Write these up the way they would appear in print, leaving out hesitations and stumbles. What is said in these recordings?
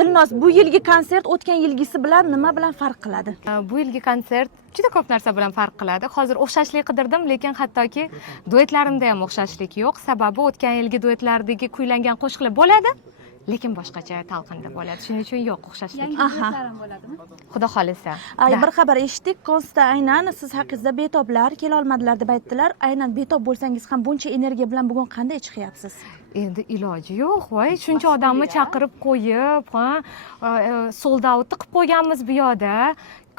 Dilnoz, bu yilgi konsert o'tgan yilgisi bilan nima bilan farq qiladi? Bu yilgi konsert juda ko'p narsa bilan farq qiladi. Hozir o'xshashlik qidirdim, lekin hattoki duetlarimda ham o'xshashlik yo'q. Sababi o'tgan yilgi duetlardagi kuylangan qo'shiqlar bo'ladi, lekin boshqacha talqinda bo'ladi. Shuning uchun yo'q o'xshashlik. Xudo xolisa. Bir xabar eshitdik, konsertda aynan siz haqingizda betoblar kela olmadilar deb aytdilar. Aynan betob bo'lsangiz ham buncha energiya bilan bugun qanday chiqyapsiz? Endi iloji yo'q, voy, shuncha odamni chaqirib qo'yib, sold out qilib qo'yganmiz bu yoqda.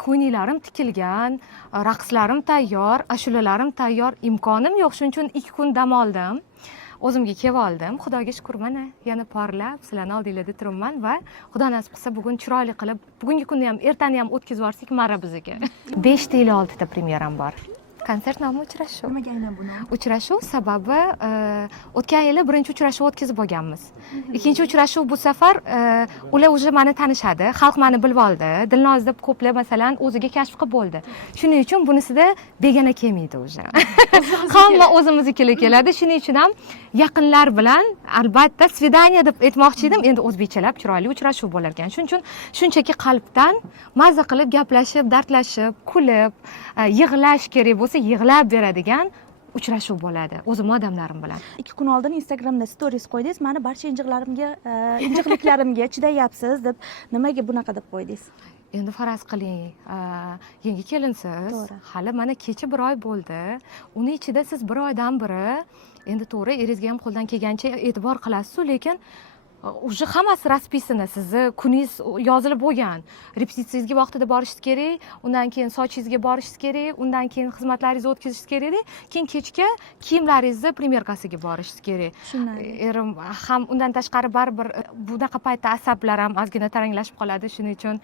Ko'yniklarim tikilgan, raqslarim tayyor, ashulalarim tayyor, imkonim yo'q. Shuning uchun 2 kun dam oldim. O'zimga kelib oldim. Xudoga shukr, mana yana porlab sizlarning oldingizda turibman va Xudo nasib qilsa bugun chiroyli qilib, bugungi kunni ham, ertani ham o'tkazib yuborsak, mara bizga. 5 ta ila 6 ta premyeram bor. Konsert nomi uchrashuv. Nimaga aynan bu nom? Uchrashuv sababi o'tgan yili birinchi uchrashuv o'tkazib olganmiz. Ikkinchi uchrashuv bu safar ular уже meni tanishadi, xalq meni bilib oldi. Dilnoz deb ko'plar masalan o'ziga kashf qilib bo'ldi. Shuning uchun bunisida begona kelmaydi уже. Hamma o'zimiznikiga keladi. Shuning uchun ham yaqinlar bilan albatta svidaniya deb aytmoqchi edim. Endi o'zbekchalab chiroyli uchrashuv bo'lar ekan. Shuning uchun shunchaki qalbdan mazza qilib gaplashib, dardlashib, kulib, yig'lash kerak bo'lsa yig'lab beradigan uchrashuv bo'ladi o'zim odamlarim bilan. 2 kun oldin Instagramda stories qo'ydingiz. Meni barcha injiqliklarimga chidayapsiz deb. Nimaga bunaqa deb qo'ydingiz? Endi faraz qiling, yangi kelinsiz. Hali mana kecha 1 oy bo'ldi. Uning ichida siz 1 oydan biri endi to'g'ri eringizga ham qo'ldan kelgancha e'tibor qilasiz, lekin уже hammasi raspisini, sizni kuningiz yozilib bo'lgan. Repetitsiyangizga vaqtida borishingiz kerak, undan keyin sochingizga borishingiz kerak, undan keyin xizmatlaringizni o'tkazishingiz kerak, keyin kechga kiyimlaringizni premyerkasiga borishingiz kerak. Erim ham undan tashqari baribir bunaqa paytda asablar ham ozgina taranglashib qoladi. Shuning uchun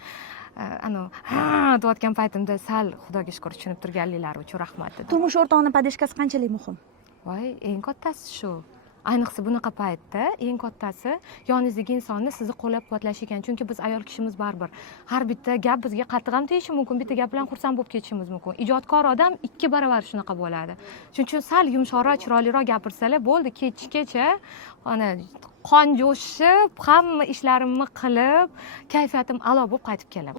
deyotgan paytimda sal Xudoga shukr tushunib turganliklari uchun rahmat. Turmush o'rtog'ining podeshkasi qanchalik muhim? Voy, eng kattasi shu. Ayniqsa bunaqa paytda eng kattasi yoningizdagi insonni sizni qo'llab-quvvatlash ekan. Chunki biz ayol kishimiz baribir. Har bitta gap bizga qattiq ham tegishi mumkin, bitta gap bilan xursand bo'lib ketishimiz mumkin. Ijodkor odam 2 barobar shunaqa bo'ladi. Shuning uchun sal yumshoqroq, chiroyliroq gapirsalar bo'ldi, kechgacha qon jo'shib, hamma ishlarimni qilib, kayfiyatim a'lo bo'lib qaytib kelaman.